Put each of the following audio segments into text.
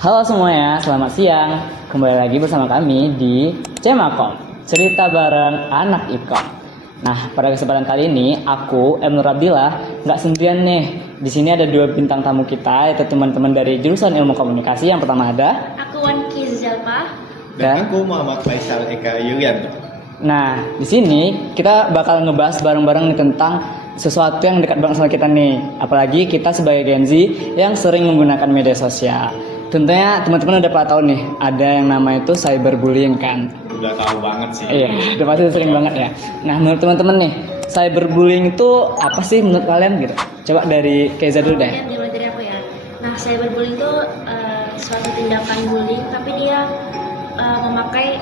Halo semuanya, selamat siang. Kembali lagi bersama kami di Cemakom, cerita bareng anak Ikom. Nah, pada kesempatan kali ini aku, Nur Abdillah, nggak sendirian nih. Di sini ada dua bintang tamu kita, yaitu teman-teman dari jurusan Ilmu Komunikasi. Yang pertama ada Aku Wanki Zalpa. Dan aku Muhammad Faisal Eka Yulianto. Nah, di sini kita bakal ngebahas bareng-bareng nih tentang sesuatu yang dekat banget sama kita nih. Apalagi kita sebagai Gen Z yang sering menggunakan media sosial. Tentunya teman-teman udah pada tahu nih, ada yang nama itu cyberbullying kan. Udah tahu banget sih. Iya, udah pasti sering banget ya. Nah, menurut teman-teman nih, cyberbullying itu apa sih menurut kalian gitu? Coba dari Keza dulu deh. Dimulai dari aku ya. Nah, cyberbullying itu suatu tindakan bullying, tapi dia memakai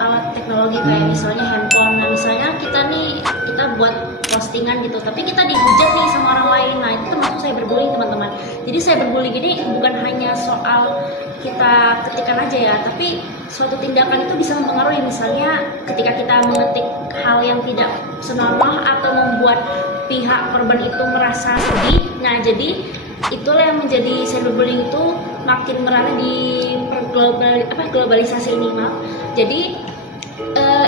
alat teknologi kayak misalnya handphone. Nah, misalnya kita buat postingan gitu, tapi kita dihujat nih sama orang lain. Nah, itu termasuk cyberbullying, teman-teman. Jadi cyberbullying ini bukan hanya soal kita ketikkan aja ya, tapi suatu tindakan itu bisa mempengaruhi. Misalnya ketika kita mengetik hal yang tidak senonoh atau membuat pihak korban itu merasa sedih. Nah, jadi itulah yang menjadi cyberbullying itu makin merana di globalisasi ini, maaf. Jadi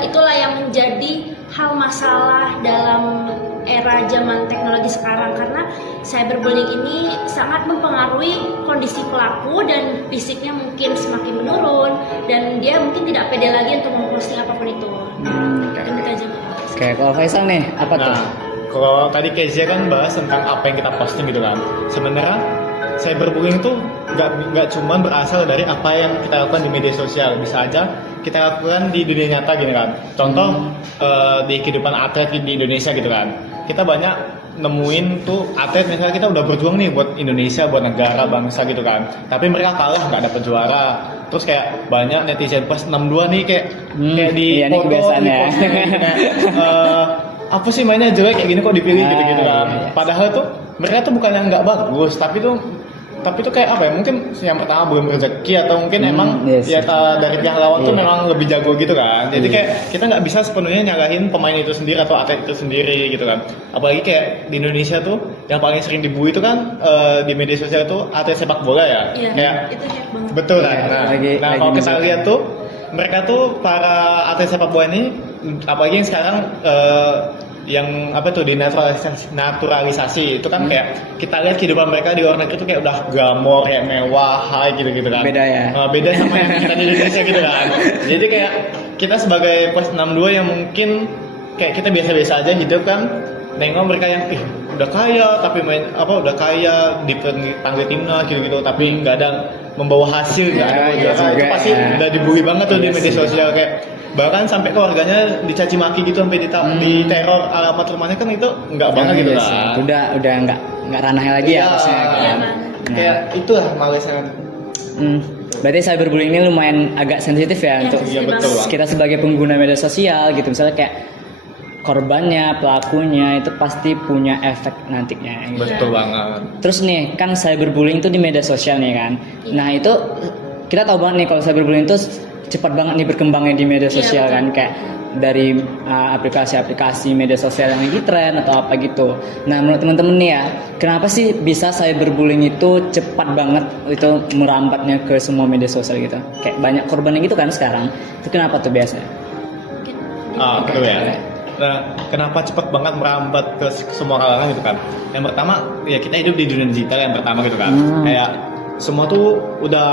itulah yang menjadi hal masalah dalam era zaman teknologi sekarang, karena cyberbullying ini sangat mempengaruhi kondisi pelaku dan fisiknya mungkin semakin menurun dan dia mungkin tidak pede lagi untuk memposting apapun itu. Demikian aja. Oke, kalau Faisal nih, apa tuh? Nah, kalau tadi Kezia kan bahas tentang apa yang kita posting gitu kan. Sebenarnya cyberbullying itu nggak cuma berasal dari apa yang kita lakukan di media sosial, bisa aja kita lakukan di dunia nyata gitu kan. Contoh di kehidupan atlet di Indonesia gitu kan, kita banyak nemuin tuh atlet misalnya kita udah berjuang nih buat Indonesia, buat negara bangsa gitu kan, tapi mereka kalah nggak dapet juara. Terus kayak banyak netizen plus 62 nih kayak di iya, nih foto kebiasaan ya. apa sih mainnya jelek kayak gini kok dipilih gitu kan. Iya. Padahal tuh mereka tuh bukan yang nggak bagus, tapi tuh kayak apa ya, mungkin yang pertama belum rezeki atau mungkin emang yes. ya dari pihak lawan tuh Iya. memang lebih jago gitu kan. Jadi Iya. kayak kita nggak bisa sepenuhnya nyalahin pemain itu sendiri atau atlet itu sendiri gitu kan. Apalagi kayak di Indonesia tuh yang paling sering dibully itu kan di media sosial itu atlet sepak bola ya. Iya, Kayak itu hebat banget. betul Iya, kan. Nah, lagi kalau kita menunjukkan. lihat tuh mereka tuh para atlet sepak bola ini, apalagi yang sekarang yang apa tuh naturalisasi itu kan kayak kita lihat kehidupan mereka di luar negeri itu kayak udah glamor, kayak mewah, high gitu kan. Beda ya? Beda sama yang kita di Indonesia gitu kan. Jadi kayak kita sebagai plus 62 yang mungkin kayak kita biasa-biasa aja hidup kan, nengok mereka yang udah kaya tapi udah kaya dipanggil timnas gitu tapi nggak ada membawa hasil, nggak ada Iya, juara. Itu juga, pasti ya. udah dibully banget tuh di Iya media sih. sosial, kayak bahkan sampai keluarganya dicaci maki gitu, sampai diteror alamat rumahnya kan, itu nggak banget gitu Iya sih. kan. Udah nggak ranahnya lagi ya Iya. harusnya Iya, kan. Bang. Kayak itulah malesnya. Berarti cyberbullying ini lumayan agak sensitif ya Iya, untuk Iya betul Bang. kita sebagai pengguna media sosial gitu. Misalnya kayak korbannya, pelakunya itu pasti punya efek nantinya. Gitu. Betul banget. Terus nih kan cyberbullying itu di media sosial nih kan. Nah itu kita tahu banget nih kalau cyberbullying itu cepat banget nih berkembangnya di media Iya, sosial betul. kan, kayak dari aplikasi-aplikasi media sosial yang lagi tren atau apa gitu. Nah menurut teman-teman nih ya, kenapa sih bisa cyberbullying itu cepat banget itu merambatnya ke semua media sosial gitu? Kayak banyak korbannya gitu kan sekarang. Itu kenapa tuh biasanya? Betul ya. Nah, kenapa cepat banget merambat ke semua kalangan gitu kan? Yang pertama, ya kita hidup di dunia digital yang pertama gitu kan. Kayak semua tuh udah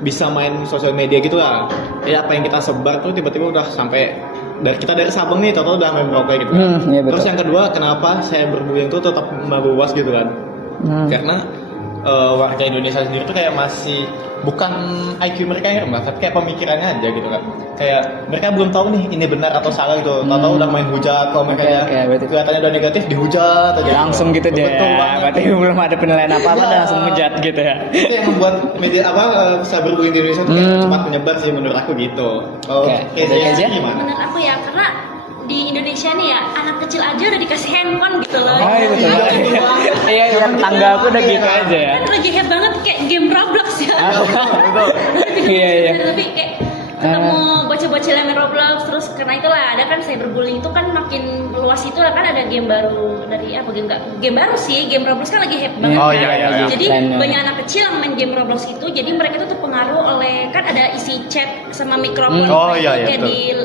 bisa main sosial media gitu lah. Ya apa yang kita sebar tuh tiba-tiba udah sampai dari Sabang nih, tahu udah main Merauke gitu kan. Iya, betul. Terus yang kedua, kenapa cyberbullying tuh tetap meluas gitu kan? Karena warga Indonesia sendiri tuh kayak masih bukan IQ mereka yang rendah, tapi kayak pemikirannya aja gitu kan. Kayak mereka belum tahu nih ini benar atau salah gitu. Tahu-tahu udah main hujat, kalau mereka Oke, berarti- kelihatannya udah negatif dihujat aja. Langsung gitu dia. Betul banget. Berarti belum ada penilaian apa-apa Iya. dan langsung ngejat gitu ya. Itu yang membuat media cyberbullying di Indonesia tuh kayak cepat menyebar sih menurut aku gitu. Kalau Oke. Kezia Kezia? gimana? Menurut aku ya, karena di Indonesia nih ya, anak kecil aja udah dikasih handphone gitu loh. Oh iya betul. Iya, iya tetangga aku udah gitu aja ya. Kan lagi head banget kayak game Roblox ya. Betul. Iya, iya. Tapi kayak ketemu bocah-bocah yang main Roblox, terus karena itulah ada kan cyberbullying itu kan makin meluas itu kan ada game baru dari apa game baru sih, game Roblox kan lagi hype banget Oh, kan. iya, iya. Jadi Trennya. banyak anak kecil yang main game Roblox itu, jadi mereka tuh terpengaruh oleh kan ada isi chat sama mikrofon Oh, iya, iya, kayak betul.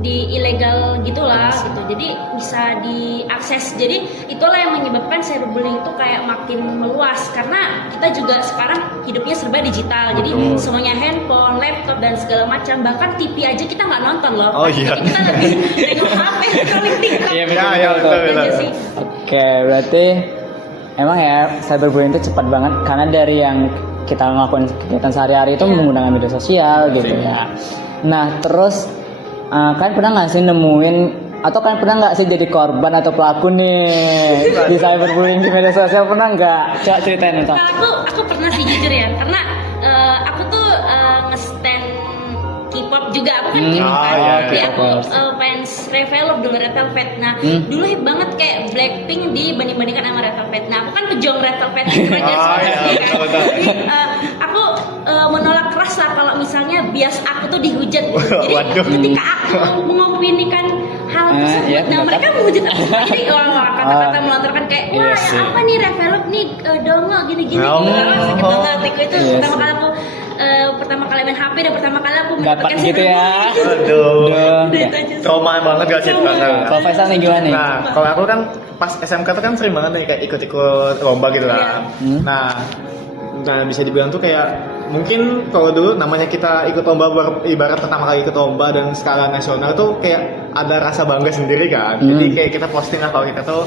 di ilegal gitulah gitu. Jadi bisa diakses. Jadi itulah yang menyebabkan cyberbullying itu kayak makin meluas karena kita juga sekarang hidupnya serba digital. Jadi Betul. semuanya handphone, laptop dan segala macam. Bahkan TV aja kita nggak nonton loh. Oh, iya. Jadi kita lebih nengok HP, scrolling TikTok. Iya, Ya, ya, betul. betul, Aja betul. sih. Oke, berarti emang ya cyberbullying itu cepat banget karena dari yang kita ngelakuin kegiatan sehari-hari itu Iya. menggunakan media sosial gitu Pasti. ya. Nah, terus kalian pernah nggak sih nemuin atau kalian pernah nggak sih jadi korban atau pelaku nih di cyberbullying di media sosial, pernah nggak? Coba ceritain dong. Kalau aku pernah sih jujur ya, karena aku tuh nge-stand K-pop juga, aku kan Hmm. K-pop kan, Ah, iya, jadi iya. aku fans Red Velvet, dulu Red Velvet. Nah, dulu hip banget kayak Blackpink dibanding-bandingkan sama Red Velvet. Nah, aku kan pejuang Red Velvet kerajaan Ah, Swarovski iya, kan. betul, betul. Jadi aku menolak keras lah kalau misalnya bias aku tuh dihujat. Jadi Waduh. ketika aku mengopinikan hal tersebut, iya, nah benar. mereka menghujat aku. Jadi wah, kata-kata melontarkan kayak Iya wah sih. apa nih Red Velvet nih dongeng gini-gini Oh. gitu. Wah, sakit banget hatiku itu Iya pertama sih. kali aku pertama kali main HP dan pertama kali aku Dapat mendapatkan gitu ya. cyberbullying. Aduh. Udah. Udah itu aja sih. Trauma banget gak sih? Trauma. Nah. Kalau Faisal nih gimana nih? Nah, kalau aku kan pas SMK tuh kan sering banget nih kayak ikut-ikut lomba gitu Iya. kan. Hmm. Nah, bisa dibilang tuh kayak mungkin kalau dulu namanya kita ikut lomba ibarat pertama kali ikut lomba dan skala nasional tuh kayak ada rasa bangga sendiri kan. Hmm. Jadi kayak kita posting lah kalau kita tuh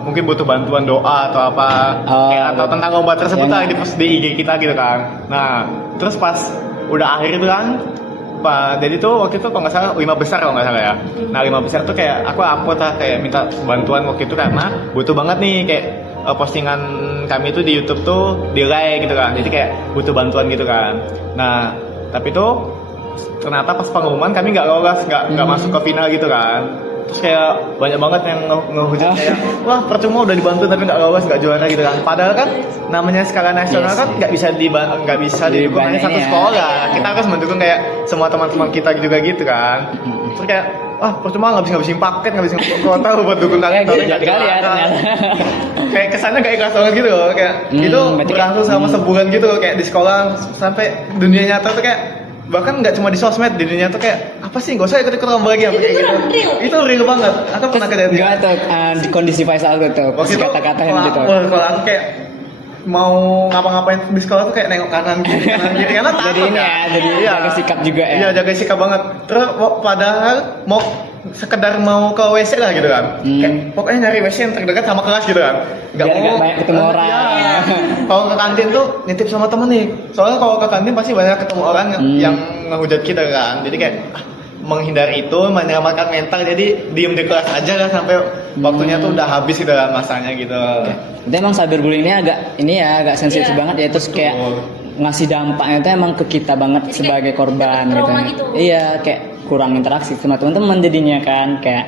mungkin butuh bantuan doa atau apa Oh, kayak atau betul. tentang lomba tersebut Yang- lah di post di IG kita gitu kan. Nah, terus pas udah akhir itu kan jadi tuh waktu itu kalau nggak salah 5 besar kalau nggak salah ya. Nah 5 besar tuh kayak aku upload lah kayak minta bantuan waktu itu karena butuh banget nih kayak postingan kami itu di YouTube tuh di like gitu kan. Jadi kayak butuh bantuan gitu kan. Nah tapi tuh ternyata pas pengumuman kami nggak lolos, nggak masuk ke final gitu kan. Terus kayak banyak banget yang ngehujat kayak wah percuma udah dibantu tapi nggak lolos, nggak juara gitu kan. Padahal kan namanya skala nasional Yes, kan nggak bisa didukung hanya satu Dibanyain ya. sekolah. Kita harus mendukung kayak semua teman-teman kita juga gitu kan. Terus kayak wah percuma ngabisin paket, ngabisin kuota buat dukung kalian tapi nggak Gitu kali ya diangkat. ternyata. Kayak kesannya kayak ikhlas banget gitu loh. Kayak itu berarti berlangsung selama sebulan gitu kayak di sekolah sampai dunia nyata tuh kayak bahkan nggak cuma di sosmed, di dunia tuh kayak apa sih gak usah ikut-ikut lomba lagi apa kayak gitu. real. Itu real banget. Aku pernah kejadian. Enggak tuh di kondisi Faisal tuh Waktu itu kata-katain kalau gitu. kalau aku kayak mau ngapa-ngapain di sekolah tuh kayak nengok kanan kiri karena takut Jadi ini ya, kan. jadi Iya. jaga sikap juga ya. Iya jaga sikap banget. Terus padahal mau sekedar mau ke WC lah gitu kan. Kayak pokoknya nyari WC yang terdekat sama kelas gitu kan. Biar nggak banyak ketemu orang. Iya. Kalau ke kantin tuh nitip sama temen nih. Soalnya kalau ke kantin pasti banyak ketemu orang yang ngehujat kita kan. Jadi kayak menghindari itu, menyelamatkan mental. Jadi diem di kelas aja lah sampai waktunya tuh udah habis gitu kan masanya gitu. Itu emang cyberbullying ini agak sensitif Iya. banget ya, terus kayak ngasih dampaknya itu emang ke kita banget Jadi sebagai kayak korban dapet gitu. trauma gitu. Iya, kayak kurang interaksi sama teman-teman jadinya kan, kayak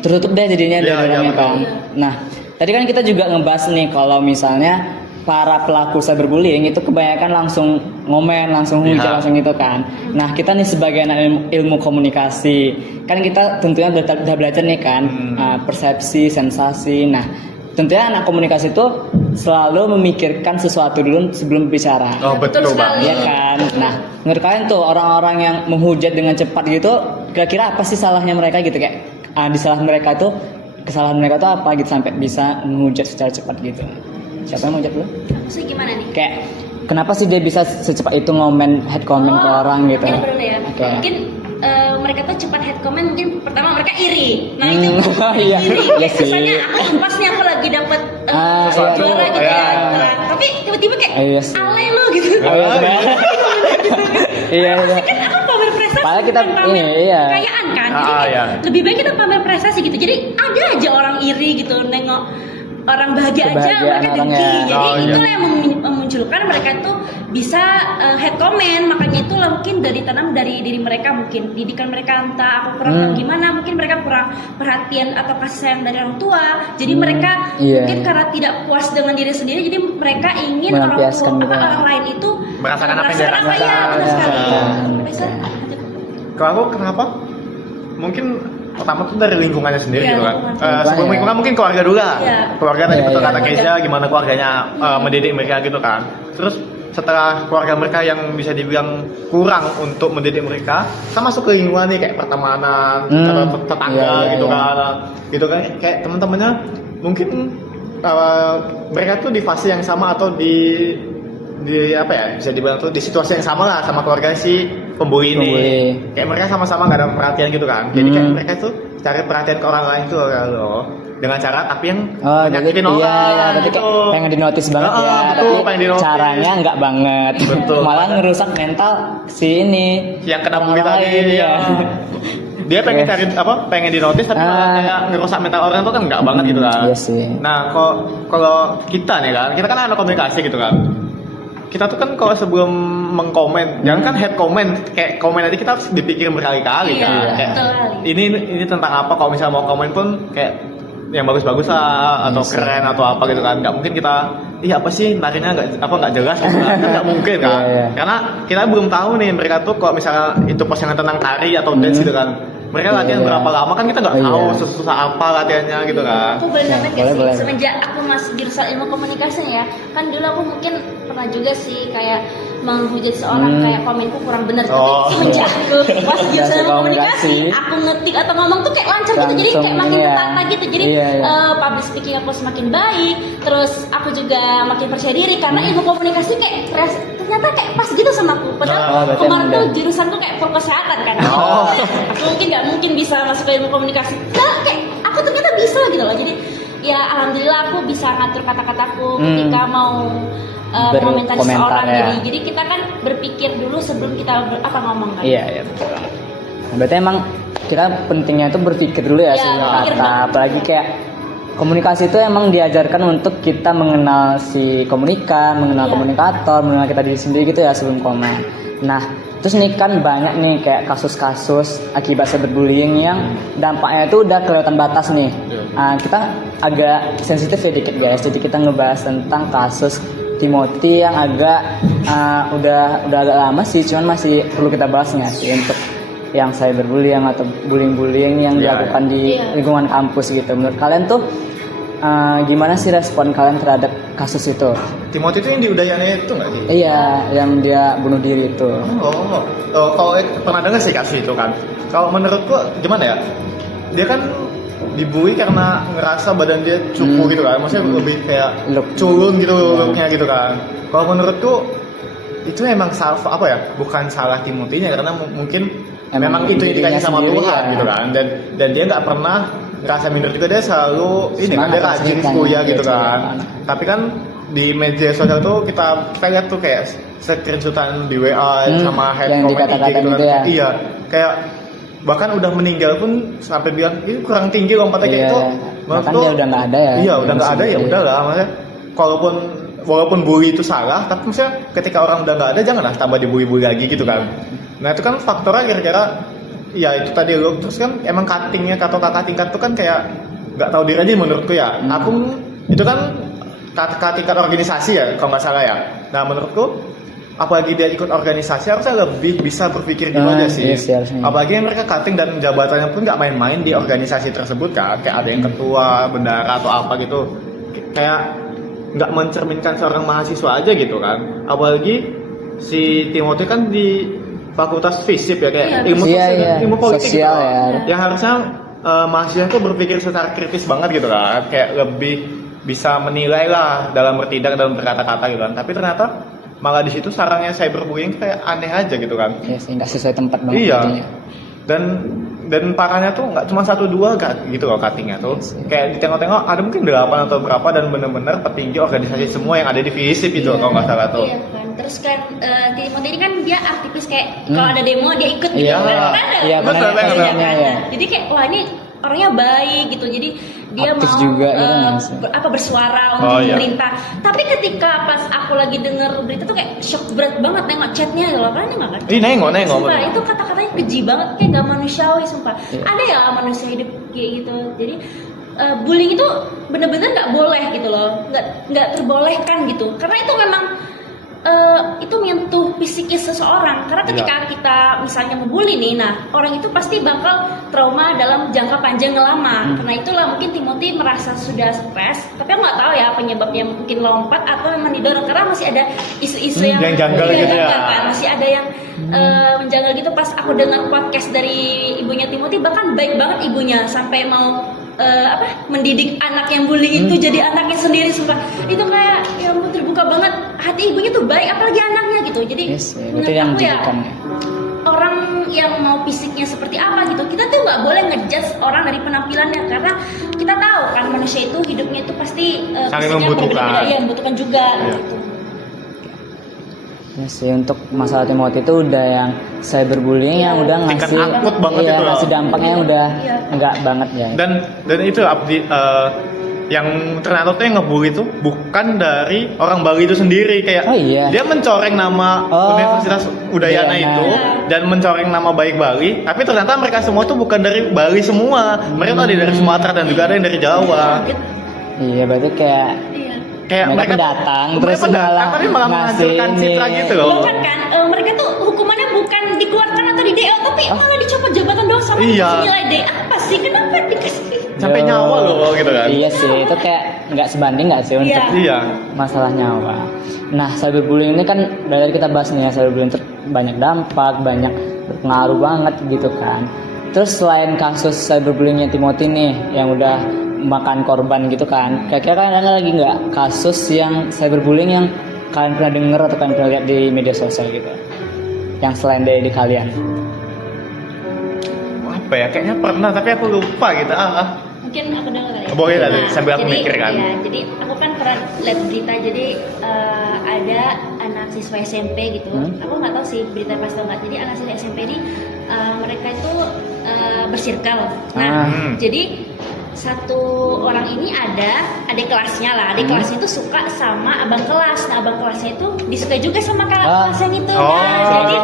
tertutup deh jadinya Iya, dari iya, orangnya betul. kan. Nah, tadi kan kita juga ngebahas nih kalau misalnya para pelaku cyberbullying itu kebanyakan langsung ngomen, langsung hujat, Iya. langsung gitu kan. Nah, kita nih sebagai anak ilmu komunikasi, kan kita tentunya udah belajar nih kan persepsi, sensasi. Nah, tentunya anak komunikasi itu selalu memikirkan sesuatu dulu sebelum bicara. Oh betul Betul sekali. banget. Iya kan. Nah, menurut kalian tuh orang-orang yang menghujat dengan cepat gitu, kira-kira apa sih salahnya mereka gitu kayak kesalahan mereka tuh apa gitu sampai bisa menghujat secara cepat gitu. Siapa yang menghujat dulu? Aku sih gimana nih? Kayak kenapa sih dia bisa secepat itu head comment ke orang gitu? Ini dulu ya. Oke. Mungkin mereka tuh cepat head comment, mungkin pertama mereka iri. Nah itu Iya, iri. iya sih. Misalnya aku pas nih aku lagi dapet Sesuatu, juara gitu iya. ya. Nah, tapi tiba-tiba kayak Iya sih. ale lo gitu. Oh, iya, benar. Iya, iya. Kan aku pamer prestasi, Padahal kita bukan pamer ini, iya. kekayaan kan. Jadi Ah, kayak iya. lebih baik kita pamer prestasi gitu. Jadi ada aja orang iri gitu nengok orang bahagia aja Kebahagiaan mereka dengki. orangnya. Jadi Oh, iya. itulah yang memunculkan mereka tuh bisa head comment. Makanya itulah mungkin ditanam dari diri mereka, mungkin didikan mereka entah aku kurang tahu gimana, mungkin mereka kurang perhatian atau kasih sayang dari orang tua. Jadi mereka Iya. mungkin karena tidak puas dengan diri sendiri, jadi mereka ingin orang Melampiaskan tua gitu. orang lain itu Merasakan apa yang dia apa ya, rasakan. benar sekali. Merasakan. Bisa, lanjut. Kalau aku kenapa? Mungkin pertama tuh dari lingkungannya sendiri Iya, gitu kan. lingkungan. Sebelum Ya. lingkungan mungkin keluarga dulu lah. Iya. Keluarga tadi Iya, betul iya. kata Keza, gimana keluarganya mendidik mereka gitu kan. Terus setelah keluarga mereka yang bisa dibilang kurang untuk mendidik mereka, kita masuk ke lingkungan nih kayak pertemanan, atau tetangga Iya, iya, gitu iya. kan. Gitu kan kayak teman-temannya mungkin mereka tuh di fase yang sama atau di apa ya, bisa dibilang tuh di situasi yang sama lah sama keluarga si pembuli ini. Pembuli. Kayak mereka sama-sama nggak ada perhatian gitu kan. Jadi kayak mereka tuh cari perhatian ke orang lain tuh loh, dengan cara tapi yang menyakitin orang. iya, tapi gitu. kayak pengen dinotis banget ya, Betul, tapi pengen dinotis. caranya nggak banget. Betul. Malah ngerusak mental si ini. Yang kena orang bully tadi lain, dia. ya. Dia pengen Yes. cari apa? Pengen dinotis tapi malah kayak ngerusak mental orang tuh kan nggak banget gitu kan. Iya sih. Nah, kalau kita nih kan, kita kan anak komunikasi gitu kan. Kita tuh kan kalau sebelum mengkomen, jangan kan head comment, kayak komen aja kita harus dipikir berkali-kali Iya, kan. Kayak, betul. ini tentang apa? Kalau misalnya mau komen pun kayak yang bagus-bagus lah atau Yes. keren atau apa gitu kan. Nggak mungkin kita, apa sih narinya nggak jelas gitu kan. Nggak mungkin kan. Iya, iya. Karena kita belum tahu nih mereka tuh kalau misalnya itu postingan tentang tari atau dance gitu kan. Mereka latihan Iya. berapa lama kan kita nggak Oh, tahu iya. sesusah apa latihannya gitu kan. Aku boleh Ya, nambahin boleh, nggak sih? boleh. Semenjak aku masuk jurusan ilmu komunikasi ya, kan dulu aku mungkin pernah juga sih kayak menghujat seorang kayak komenku kurang benar. Oh. Tapi semenjak aku masuk jurusan Masuk ilmu komunikasi, komunikasi. aku ngetik atau ngomong tuh kayak lancar gitu, jadi Langsung, kayak makin iya. tertata gitu. Jadi Iya, iya. public speaking aku semakin baik, terus aku juga makin percaya diri karena ilmu komunikasi kayak ternyata kayak pas gitu sama aku. Oh, Padahal berarti kemarin emang tuh udah. jurusan tuh kayak full kesehatan kan. Oh. Aku mungkin nggak mungkin bisa masuk ke ilmu komunikasi. Nah, kayak aku ternyata bisa gitu loh. Jadi ya alhamdulillah aku bisa ngatur kata-kataku ketika mau komentari Berkomentar, seorang. ya. Jadi kita kan berpikir dulu sebelum kita apa ngomong kan. Iya, iya betul. Berarti emang kita pentingnya itu berpikir dulu ya Iya, sebelum berpikir kata. banget. Apalagi kayak komunikasi itu emang diajarkan untuk kita mengenal si mengenal Iya. komunikator, mengenal kita diri sendiri gitu ya sebelum komen. Nah, terus nih kan banyak nih kayak kasus-kasus akibat cyberbullying yang dampaknya itu udah kelewatan batas nih. Kita agak sensitif ya dikit guys, jadi kita ngebahas tentang kasus Timothy yang agak udah agak lama sih, cuman masih perlu kita bahas nggak sih untuk yang cyberbullying atau bullying yang Iya, dilakukan di Iya. lingkungan kampus gitu. Menurut kalian tuh gimana sih respon kalian terhadap kasus itu? Timothy itu yang di Udayana itu nggak sih? Iya, yang dia bunuh diri itu. Kalau pernah dengar sih kasus itu kan. Kalau menurutku gimana ya? Dia kan dibully karena ngerasa badan dia cupu gitu kan. Maksudnya lebih kayak Look. culun gitu looknya gitu kan. Kalau menurutku itu emang salah apa ya? Bukan salah Timothy-nya karena mungkin memang itu yang dirinya dikasih sama sendiri Tuhan ya. gitu kan. Dan dia nggak pernah ngerasa minder juga, dia selalu ini kan, dia Semangat rajin kan, kuliah gitu gitu kan. kan. Tapi kan di media sosial tuh kita lihat tuh kayak screenshotan di WA sama head yang comment dikata-katain gitu kan. gitu ya. Iya, kayak bahkan udah meninggal pun sampai bilang ini kurang tinggi lompatnya kayak Iya, itu. bahkan dia udah nggak ada ya. Iya, udah nggak ada ya Sendiri. udahlah. Maksudnya walaupun bully itu salah, tapi maksudnya ketika orang udah nggak ada janganlah tambah dibully-bully lagi gitu kan. Nah itu kan faktornya kira-kira ya itu tadi lo terus kan emang cuttingnya atau kakak tingkat tuh kan kayak nggak tahu diri aja menurutku ya. Aku itu kan kakak tingkat organisasi ya kalau nggak salah ya. Nah menurutku apalagi dia ikut organisasi harusnya lebih bisa berpikir gitu aja sih. Iya sih, harusnya. Apalagi yang mereka cutting dan jabatannya pun nggak main-main di organisasi tersebut kan. Kayak ada yang ketua, bendara atau apa gitu. Kayak nggak mencerminkan seorang mahasiswa aja gitu kan. Apalagi si Timothy kan di fakultas FISIP ya kayak Iya, ilmu iya, sosial, iya. ilmu politik Sosial gitu. ya. Yang harusnya mahasiswa tuh berpikir secara kritis banget gitu kan. Kayak lebih bisa menilai lah dalam bertindak dalam berkata-kata gitu kan. Tapi ternyata malah di situ sarangnya cyberbullying kayak aneh aja gitu kan. Iya sih, nggak sesuai tempat banget. Iya. jadinya. Dan parahnya tuh nggak cuma 1-2 gitu loh cuttingnya tuh. Kayak ditengok-tengok ada mungkin 8 atau berapa dan bener-bener petinggi organisasi semua yang ada di FISIP itu kalau nggak salah tuh. Iya kan. Terus kan Timothy ini kan dia aktivis kayak kalau ada demo dia ikut gitu. Iya. Kan ada. Iya, benar, Iya, benar, kan? benar, iya. Jadi kayak wah ini orangnya baik gitu. Jadi dia Aktif mau juga gitu nggak sih? bersuara untuk Oh, iya. pemerintah. Tapi ketika pas aku lagi denger berita tuh kayak shock berat banget nengok chatnya loh. Kan nggak kan? Ih nengok. Sumpah itu kata-katanya keji banget kayak gak manusiawi sumpah. Iya. Ada ya manusia hidup kayak gitu. Jadi bullying itu bener-bener nggak boleh gitu loh, nggak terbolehkan gitu. Karena itu memang itu menyentuh psikis seseorang. seseorang. Karena ketika kita misalnya ngebully nih, nah orang itu pasti bakal trauma dalam jangka panjang lama. Karena itulah mungkin Timothy merasa sudah stres, tapi aku nggak tahu ya penyebabnya, mungkin lompat atau memang didorong, karena masih ada isu-isu yang janggal iya, gitu ya. janggal kan. Masih ada yang menjanggal gitu. Pas aku dengar podcast dari ibunya Timothy, bahkan baik banget ibunya sampai mau mendidik anak yang bully itu jadi anaknya sendiri, sumpah itu kayak ya ampun, terbuka banget hati ibunya tuh, baik apalagi anaknya gitu. Jadi Yes, itu menurut yang aku ya, menjadikan. orang yang mau fisiknya seperti apa gitu, kita tuh nggak boleh ngejudge orang dari penampilannya, karena kita tahu kan manusia itu hidupnya itu pasti saling fisiknya membutuhkan. berbeda-beda, iya membutuhkan juga Iya. gitu. Ya sih, untuk masalah Timothy itu udah yang cyberbullying yang udah Tingkat ngasih akut banget iya, itu loh. ngasih dampaknya yang udah Iya. enggak banget ya. Dan itu Abdi, yang ternyata tuh yang ngebully itu bukan dari orang Bali itu sendiri, kayak Oh, iya. dia mencoreng nama Oh, Universitas Udayana Udayana. itu dan mencoreng nama baik Bali, tapi ternyata mereka semua tuh bukan dari Bali semua, mereka ada dari Sumatera dan juga ada yang dari Jawa. Iya, berarti kayak Iya. Kayak mereka pendatang, terus malah tapi malah ngasih menghancurkan ini. citra gitu loh. Bahkan kan mereka tuh hukumannya bukan dikeluarkan atau di DO, tapi malah dicopot jabatan doang sama Iya. dikasih nilai D. Apa sih? Kenapa dikasih? Sampai Yo. nyawa loh gitu kan. Iya sih, itu kayak nggak sebanding nggak sih untuk Iya. masalah nyawa. Nah, cyberbullying ini kan dari kita bahas nih ya, cyberbullying itu banyak dampak, banyak berpengaruh banget gitu kan. Terus selain kasus cyberbullyingnya Timothy nih yang udah makan korban gitu kan, kira-kira kalian ada lagi nggak kasus yang cyberbullying yang kalian pernah denger atau kalian pernah lihat di media sosial gitu, yang selain dari di kalian? Apa ya? Kayaknya pernah tapi aku lupa gitu. Mungkin aku dengar kali ya. Boleh lah, sambil aku jadi, mikir kan. Ya, jadi aku kan pernah lihat berita, jadi ada anak siswa SMP gitu. Aku nggak tahu sih berita pasti nggak. Jadi anak siswa SMP ini mereka itu bersirkel. Nah, jadi satu orang ini ada adik kelasnya lah. Adik kelasnya itu suka sama abang kelas. Nah, abang kelasnya itu disukai juga sama kakak kelas yang itu. Oh. Nah, jadi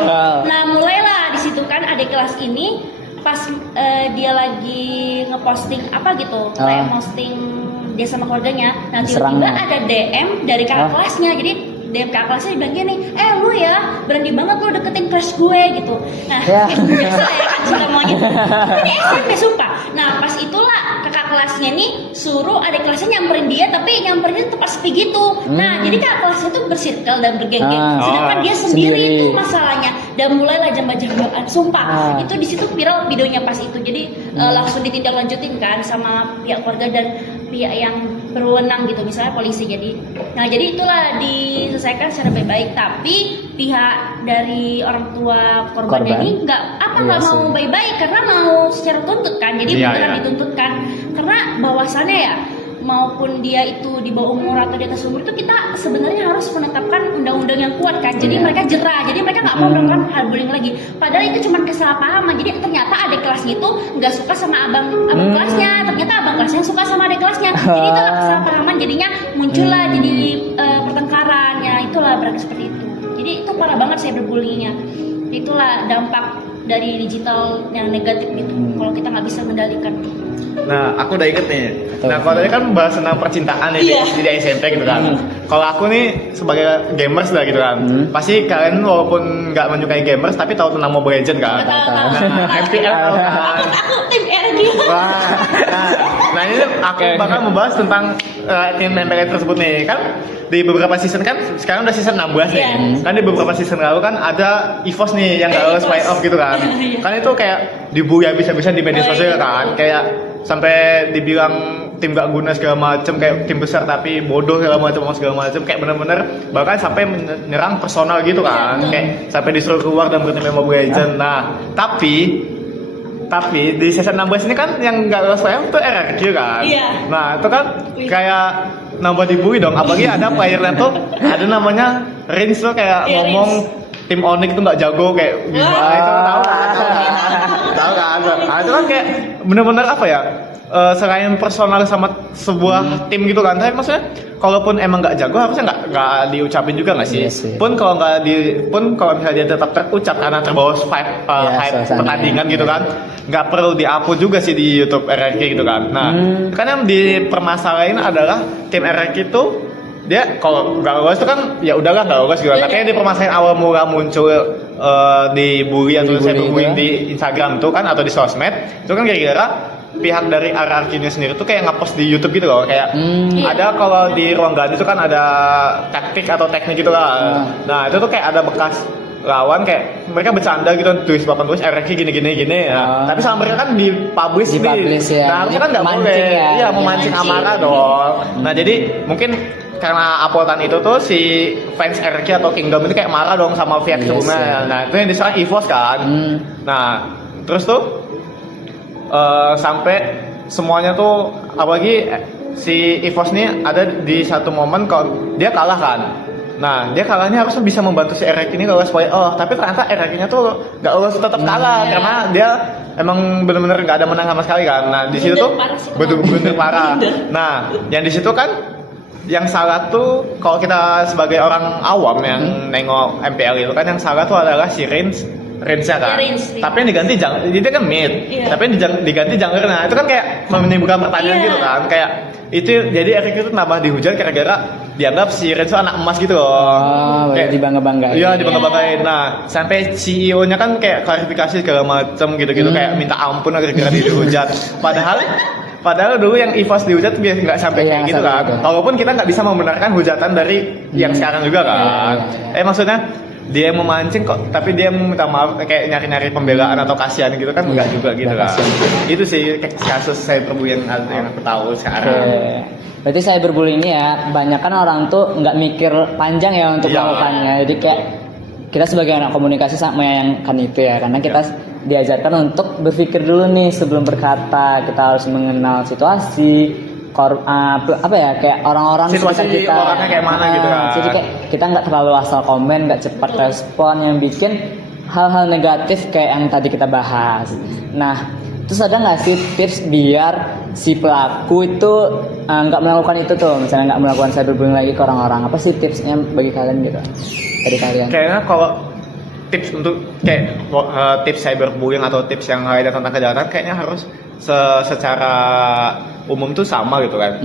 mulailah di situ kan adik kelas ini pas dia lagi ngeposting apa gitu, kayak posting dia sama keluarganya. Nah, tiba-tiba ada DM dari kakak kelasnya. Jadi DM kakak kelasnya bilang gini, lu ya berani banget lu deketin crush gue gitu. Nah, biasa ya kan cinta monyet. Ini SMP sumpah. Nah, pas itulah kakak kelasnya nih suruh adik kelasnya nyamperin dia, tapi nyamperin tempat sepi gitu. Nah, jadi kakak kelasnya tuh bersirkel dan bergeng-geng. Sedangkan dia sendiri itu masalahnya. Dan mulailah jambak-jambakan. Sumpah, itu di situ viral videonya pas itu. Jadi langsung ditindaklanjutin kan sama pihak keluarga dan pihak yang berwenang gitu, misalnya polisi. Jadi itulah diselesaikan secara baik-baik. Tapi pihak dari orang tua korbannya ini nggak mau baik-baik, karena mau secara tuntut kan. Jadi beneran dituntutkan, karena bahwasannya ya, maupun dia itu di bawah umur atau di atas umur, itu kita sebenarnya harus menetapkan undang-undang yang kuat kan. Jadi mereka jerah, jadi mereka nggak mau melakukan hal bullying lagi. Padahal itu cuma kesalahpahaman. Jadi ternyata adik kelasnya itu nggak suka sama abang kelasnya, ternyata abang kelasnya suka sama adik kelasnya. Jadi itulah kesalahpahaman, jadinya muncullah jadi pertengkaran. Ya itulah berarti seperti itu. Jadi itu parah banget cyberbullyingnya. Itulah dampak dari digital yang negatif gitu. Kalau kita nggak bisa mengendalikan. Nah, aku udah inget nih. Nah, kalau tadi kan bahas tentang percintaan nih di SMP gitu kan. Kalau aku nih sebagai gamers lah gitu kan. Pasti kalian walaupun nggak menyukai gamers tapi tahu tentang Mobile Legends kan. Nah, MPL kan. Aku tim RG. Wah. Nah, ini aku bakal membahas tentang tim MPL tersebut nih. Kan di beberapa season kan, sekarang udah season 16 nih. Kan di beberapa season lalu kan ada EVOS nih yang nggak lolos playoff gitu kan. Kan itu kayak dibully habis-habisan di media sosial kan. Kayak sampai dibilang tim gak guna segala macem, kayak tim besar tapi bodoh segala macem, kayak bener-bener bahkan sampai menyerang personal gitu kan, kayak sampai disuruh keluar dan berhenti main Mobile Legends. Nah, tapi di season 16 ini kan yang gak lolos playoff tuh RRQ kan. Nah, itu kan kayak nambah dibully dong, apalagi ada playernya tuh ada namanya Rins tuh kayak ngomong tim Onyx tuh gak jago kayak gimana, itu tahu kan. Nah, itu kan kayak bener-bener apa ya, selain personal sama sebuah tim gitu kan, tapi maksudnya kalaupun emang nggak jago harusnya nggak diucapin juga nggak sih? Pun kalau misalnya dia tetap terucap karena terbawa hype pertandingan gitu kan, nggak perlu di-upload juga sih di YouTube RRQ gitu kan. Nah, kan yang dipermasalahin adalah tim RRQ itu dia kalau nggak lolos itu kan ya udahlah nggak lolos gitu. Tapi yang di permasalahan awal mula muncul di bully atau Bully cyberbullying juga. di Instagram tuh kan atau di sosmed itu kan gara-gara pihak dari RRQ-nya sendiri tuh kayak ngepost di YouTube gitu loh, kayak ada kalau di ruang ganti itu kan ada taktik atau teknik gitu lah. Nah itu tuh kayak ada bekas lawan kayak mereka bercanda gitu tulis RRQ gini ya. Tapi sama mereka kan dipublish Dipublish, ya. Nah harusnya kan nggak boleh, Mancing ya. iya memancing Mancing. amarah dong. Nah jadi mungkin karena uploadan itu tuh si fans RRQ atau Kingdom itu kayak marah dong sama pihak Yes, sebelumnya. ya. Nah itu yang diserang EVOS kan. Nah terus tuh sampai semuanya tuh apalagi si EVOS nih ada di satu momen kalau dia kalah kan. Nah dia kalahnya harusnya bisa membantu si RRQ ini lolos supaya tapi ternyata RRQ-nya tuh nggak lolos, tetap kalah karena dia emang benar-benar nggak ada menang sama sekali kan. Nah di situ tuh Parah sih, bener-bener parah. Nah yang di situ kan yang salah tuh kalau kita sebagai orang awam yang nengok MPL itu kan yang salah tuh adalah si Rins-nya kan. Rins. Tapi yang diganti dia kan mid. Iya. Tapi yang diganti jungler. Nah, itu kan kayak menimbulkan pertanyaan Iya. gitu kan. Kayak itu jadi RRQ itu nambah dihujat gara-gara dianggap si Rins itu anak emas gitu loh. Kayak dibangga-banggain. Iya, dibangga-banggain. Nah, sampai CEO-nya kan kayak klarifikasi segala macam gitu-gitu kayak minta ampun gara-gara dihujat. Padahal dulu yang EVOS dihujat biasa nggak sampai Iya, kayak gitu sampai kan. gitu. Walaupun kita nggak bisa membenarkan hujatan dari yang sekarang juga kan. Maksudnya dia yang memancing kok, tapi dia minta maaf kayak nyari-nyari pembelaan atau kasihan gitu kan enggak juga gitu kan. Itu sih kasus cyberbullying yang aku tahu sekarang. Oke. Berarti cyberbullying ini ya, banyak kan orang tuh nggak mikir panjang ya untuk Iya. melakukannya. Jadi kayak kita sebagai anak komunikasi sangat menyayangkan itu ya, karena kita diajarkan untuk berpikir dulu nih sebelum berkata. Kita harus mengenal situasi, apa ya, kayak orang-orang Situasi sekitar kita. orangnya kayak mana gitu kan. Jadi kayak kita nggak terlalu asal komen, nggak cepat respon yang bikin hal-hal negatif kayak yang tadi kita bahas. Nah, terus ada nggak sih tips biar si pelaku itu nggak melakukan itu tuh, misalnya nggak melakukan cyberbullying lagi ke orang-orang? Apa sih tipsnya bagi kalian gitu? Dari kalian? Kayaknya kalau tips untuk kayak tips cyberbullying atau tips yang lainnya tentang kejahatan kayaknya harus secara umum tuh sama gitu kan.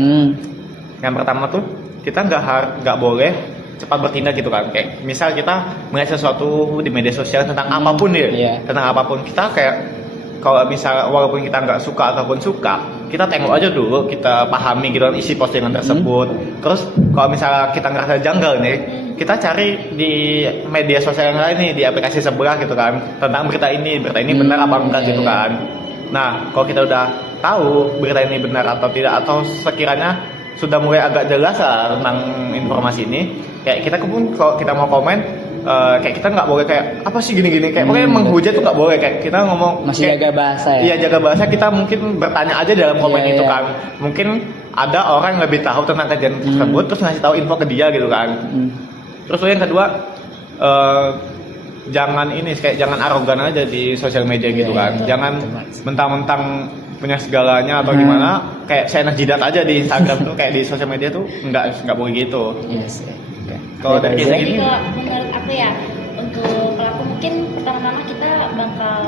Yang pertama tuh kita nggak boleh cepat bertindak gitu kan. Kayak misal kita melihat sesuatu di media sosial tentang apapun tentang apapun, kita kayak kalau misal walaupun kita nggak suka ataupun suka, kita tengok aja dulu, kita pahami gitu kan isi postingan tersebut. Terus kalau misalnya kita ngerasa janggal nih, kita cari di media sosial yang lain nih, di aplikasi sebelah gitu kan, tentang berita ini benar apa enggak gitu kan. Nah kalau kita udah tahu berita ini benar atau tidak, atau sekiranya sudah mulai agak jelas lah tentang informasi ini, kayak kita pun kalau kita mau komen, kayak kita nggak boleh kayak apa sih gini-gini, kayak pokoknya menghujat tuh nggak boleh. Kayak kita ngomong Masih kayak, jaga bahasa ya? Iya jaga bahasa. Kita mungkin bertanya aja dalam komen Iya, itu iya. kan, mungkin ada orang yang lebih tahu tentang kejadian tersebut, terus ngasih tahu info ke dia gitu kan. Terus yang kedua, jangan jangan arogan aja di sosial media gitu kan. Jangan mentang-mentang punya segalanya atau gimana, kayak saya jidat aja di Instagram tuh, kayak di sosial media tuh nggak boleh gitu. Yes. Kalau dari Reza? Reza? Jadi kalau menurut aku ya, untuk pelaku mungkin pertama-tama kita bakal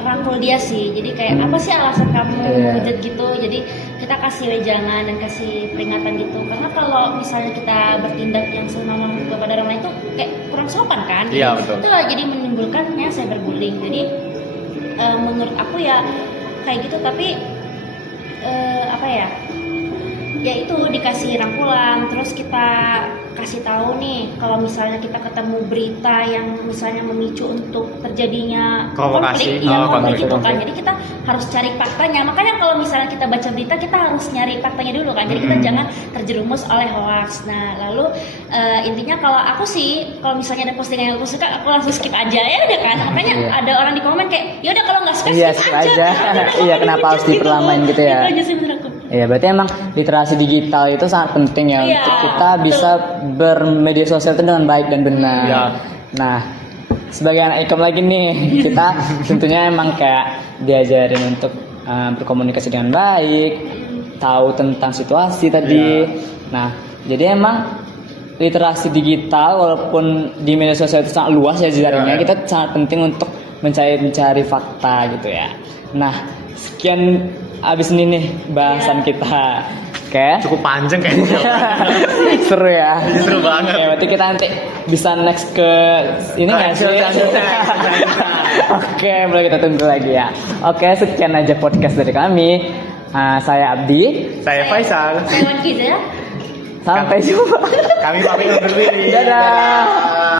rangkul dia sih. Jadi kayak apa sih alasan kamu hujat gitu. Jadi kita kasih wejangan dan kasih peringatan gitu. Karena kalau misalnya kita bertindak yang semena-mena kepada orang lain itu kayak kurang sopan kan. Iya, betul. Itu lah jadi menimbulkannya cyberbullying. Jadi menurut aku ya kayak gitu, tapi apa ya? Ya itu dikasih rangkulan, terus kita kasih tahu nih kalau misalnya kita ketemu berita yang misalnya memicu untuk terjadinya Provokasi, konflik gitu kan. konflik. Jadi kita harus cari faktanya. Makanya kalau misalnya kita baca berita, kita harus nyari faktanya dulu kan. Jadi kita jangan terjerumus oleh hoax. Nah, lalu intinya kalau aku sih, kalau misalnya ada postingan yang aku suka, aku langsung skip aja ya udah kan. Makanya ada orang di komen kayak, ya udah kalau nggak suka Iya, skip skip aja. aja. Iya, kenapa harus diperlamain gitu ya? Itu aja sih menurut aku. Iya, berarti emang literasi digital itu sangat penting ya, Iya, untuk kita betul. bisa bermedia sosial itu dengan baik dan benar. Iya. Nah, sebagai anak ikom lagi nih, kita tentunya emang kayak diajarin untuk berkomunikasi dengan baik, tahu tentang situasi tadi. Nah, jadi emang literasi digital walaupun di media sosial itu sangat luas ya jaringannya, Iya. kita sangat penting untuk mencari fakta gitu ya. Nah, sekian abis ini nih bahasan kita. Oke. Cukup panjang kayaknya. Seru ya. Seru banget. Oke, berarti kita nanti bisa next ke ini nggak sih? Oke, boleh kita tunggu lagi ya. Oke, sekian aja podcast dari kami. Saya Abdi. Saya Faisal. Saya Wan Kiza. Sampai jumpa. Kami pamit undur diri. Dadah.